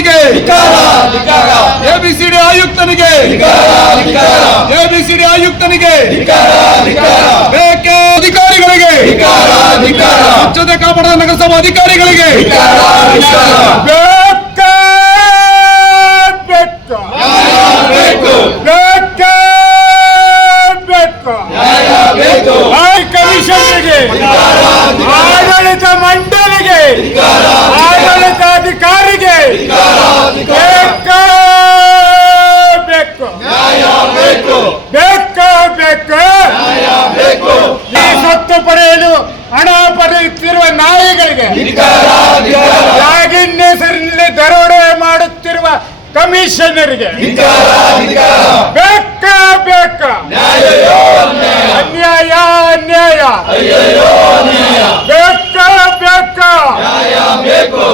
ಆಯುಕ್ತನಿಗೆ ABCD ಆಯುಕ್ತನಿಗೆ ABCD ಆಯುಕ್ತನಿಗೆ ಬೇಕೇ ಅಧಿಕಾರಿಗಳಿಗೆ ಸ್ವಚ್ಛತೆ ಕಾಪಾಡದ ನಗರಸಭಾ ಅಧಿಕಾರಿಗಳಿಗೆ ಕಮಿಷನ್ಗೆ ಆಡಳಿತ ಮಂಡಳಿಗೆ ಆಡಳಿತಾಧಿಕಾರಿಗೆ ಬೇಕು ಈ ಸೊತ್ತು ಪಡೆಯಲು ಹಣ ಪಡೆಯುತ್ತಿರುವ ನಾಯಿಗಳಿಗೆ ಜಾಗಿನ್ ಹೆಸರಿನಲ್ಲಿ ದರೋಡೆ ಮಾಡುತ್ತಿರುವ ಕಮಿಷನರಿಗೆ ಬೇಕು ಅನ್ಯಾಯ ಬೇಕು